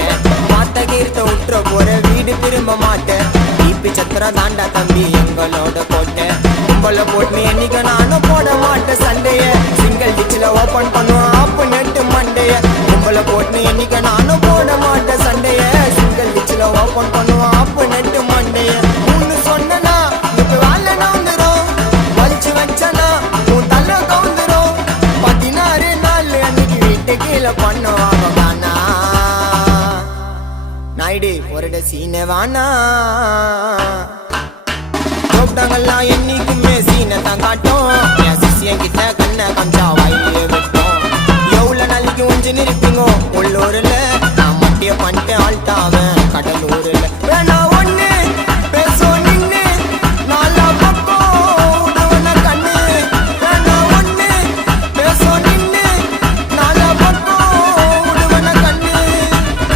மாட்டேன். மாத்த கீர்த்த உற்ற போற வீடு திரும்ப மாட்டேன். டிபி சத்திரம் தாண்டா தம்பி எங்களோட கோட்டை. கும்பல போட்டு என்னைக்கு நானும் போட மாட்டேன் சண்டைய. சிங்கிள் டிச்சில ஓபன் பண்ணுவான் ஆப்பு நெட்டு மண்டைய. கும்பல போட்டு என்னைக்கு நானும் போட மாட்டேன் சண்டைய. சிங்கிள் டிச்சில ஓபன் பண்ணுவான் ஆப்பு நெட்டு மண்டைய. ஒன்னு சொன்னா இப்ப வேலை நவுந்துரும். வலிச்சு வச்சனா உன் தலை கவுந்துரும். 16 நாள் அன்னைக்கு வீட்டு கீழே பண்ணுவாங்க காணா. நாயுடு ஒரு சீனை வானா. கூப்பிட்டாங்கல்லாம் என்னைக்குமே சீனை தான் காட்டும். என் சிசியன் கிட்ட கண்ணை கஞ்சா வாயிலே விட்டோம். எவ்வளவு நாளைக்கு ஒஞ்சு நிற்பீங்க உள்ளூர்ல.